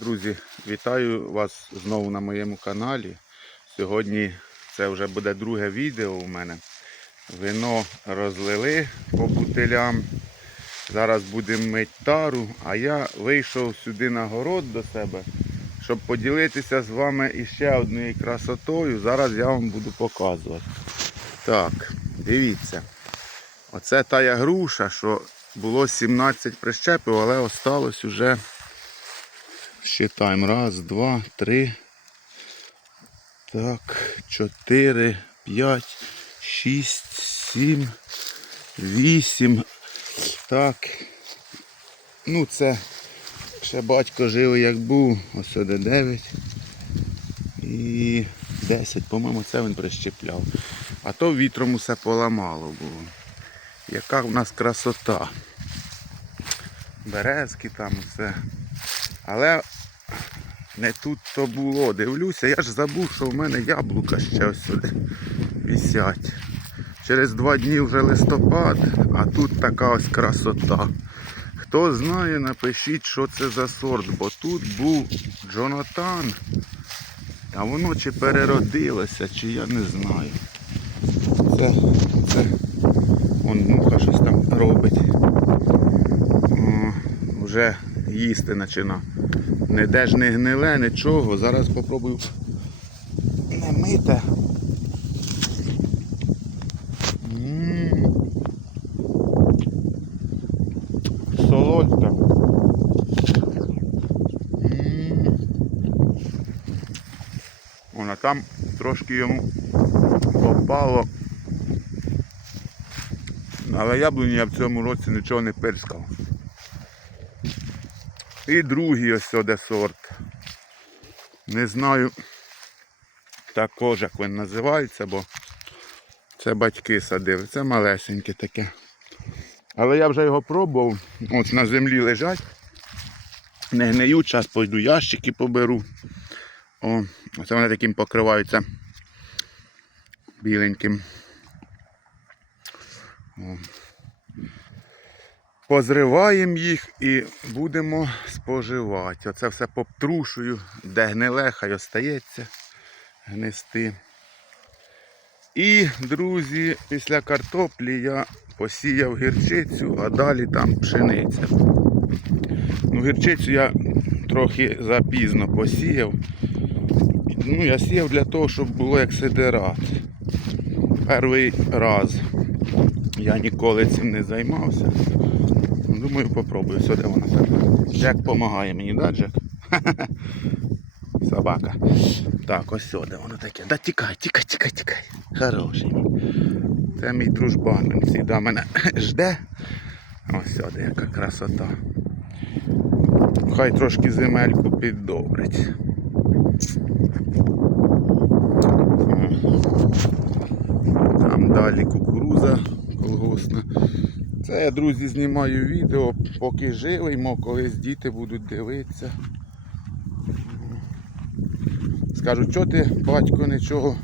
Друзі, вітаю вас знову на моєму каналі. Сьогодні це вже буде друге відео у мене. Вино розлили по бутилям. Зараз будемо мити тару, а я вийшов сюди на город до себе, щоб поділитися з вами іще однією красотою. Зараз я вам буду показувати. Так, дивіться. Оце тая груша, що було 17 прищепів, але осталось уже Считаємо. Раз, два, три. Так, чотири, п'ять, шість, сім, вісім. Так. Ну це ще батько живий як був. Ось сюди дев'ять. І десять, по-моєму, це він прищепляв. А то вітром усе поламало було. Яка в нас красота. Березки там все. Але не тут то було. Дивлюся, я ж забув, що в мене яблука ще ось сюди висять. Через два дні вже листопад, а тут така ось красота. Хто знає, напишіть, що це за сорт, бо тут був Джонатан. А воно чи переродилося, чи я не знаю. Це, це, он муха щось там робить. О, вже їсти почина. Ніде ж не гниле, нічого. Зараз попробую не мите. М. Солодка. Вона там трошки йому попало. Але яблуні я в цьому році нічого не пирскав. І другий ось сюди сорт. Не знаю також, як він називається, бо це батьки садили. Це малесеньке таке. Але я вже його пробував. Ось на землі лежать. Не гниють, зараз пойду ящики поберу. О, оце вони таким покриваються біленьким. О. Позриваємо їх і будемо споживати. Оце все поптрушую, де гниле, хай остається гнисти. І, друзі, після картоплі я посіяв гірчицю, а далі там пшениця. Ну, гірчицю я трохи запізно посіяв. Ну, я сіяв для того, щоб було як сидерат. Перший раз. Я ніколи цим не займався. Думаю, попробую. Сюди вона так. Джек допомагає мені, да, Джек? Собака. Так, ось сюди воно таке. Да тікай, тікай, тікай, тікай. Хороший. Це мій дружбан, він завжди мене жде. Ось сюди, яка красота. Хай трошки земельку піддобрить. Там далі кукуруза колгосна. Це я, друзі, знімаю відео, поки живий, мов колись діти будуть дивитися. Скажуть, що ти, батько, нічого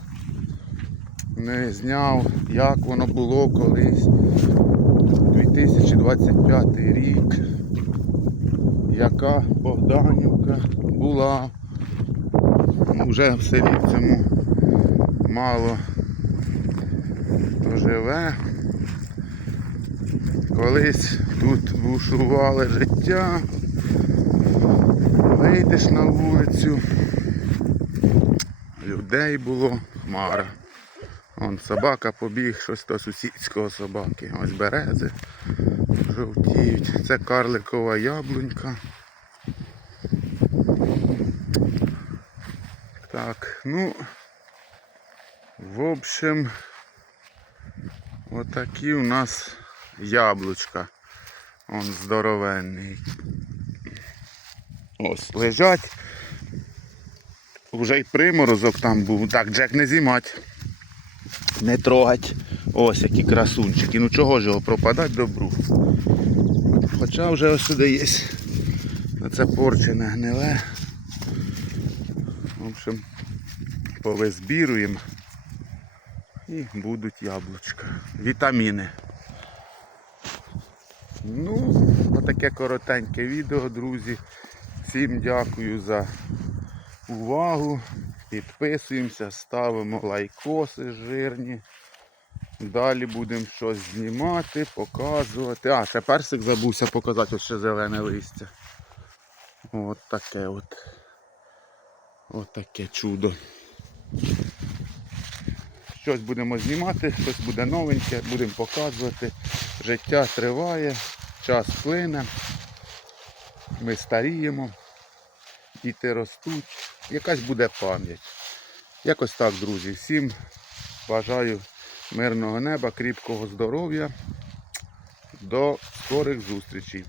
не зняв, як воно було колись. 2025 рік. Яка Богданівка була. Вже в селі цьому мало хто живе. Колись тут бушували життя. Вийдеш на вулицю. Людей було хмара. Вон собака побіг, щось до сусідського собаки. Ось берези жовтіють. Це карликова яблунька. Так, ну, в общем, отакі у нас яблучка. Он здоровенний. Ось лежать. Уже й приморозок там був. Так, Джек не знімать. Не трогать. Ось які красунчики. Ну чого ж його пропадать добру. Хоча вже ось сюди є. Це порчене гниле. В общем, повизбіруємо і будуть яблучка. Вітаміни. Ну, отаке коротеньке відео, друзі. Всім дякую за увагу. Підписуємося, ставимо лайкоси жирні. Далі будемо щось знімати, показувати. А, ще персик забувся показати, ось ще зелене листя. От таке от. От таке чудо. Щось будемо знімати, щось буде новеньке, будемо показувати. Життя триває, час плине. Ми старіємо, діти ростуть. Якась буде пам'ять. Якось так, друзі. Всім бажаю мирного неба, кріпкого здоров'я. До скорих зустрічей.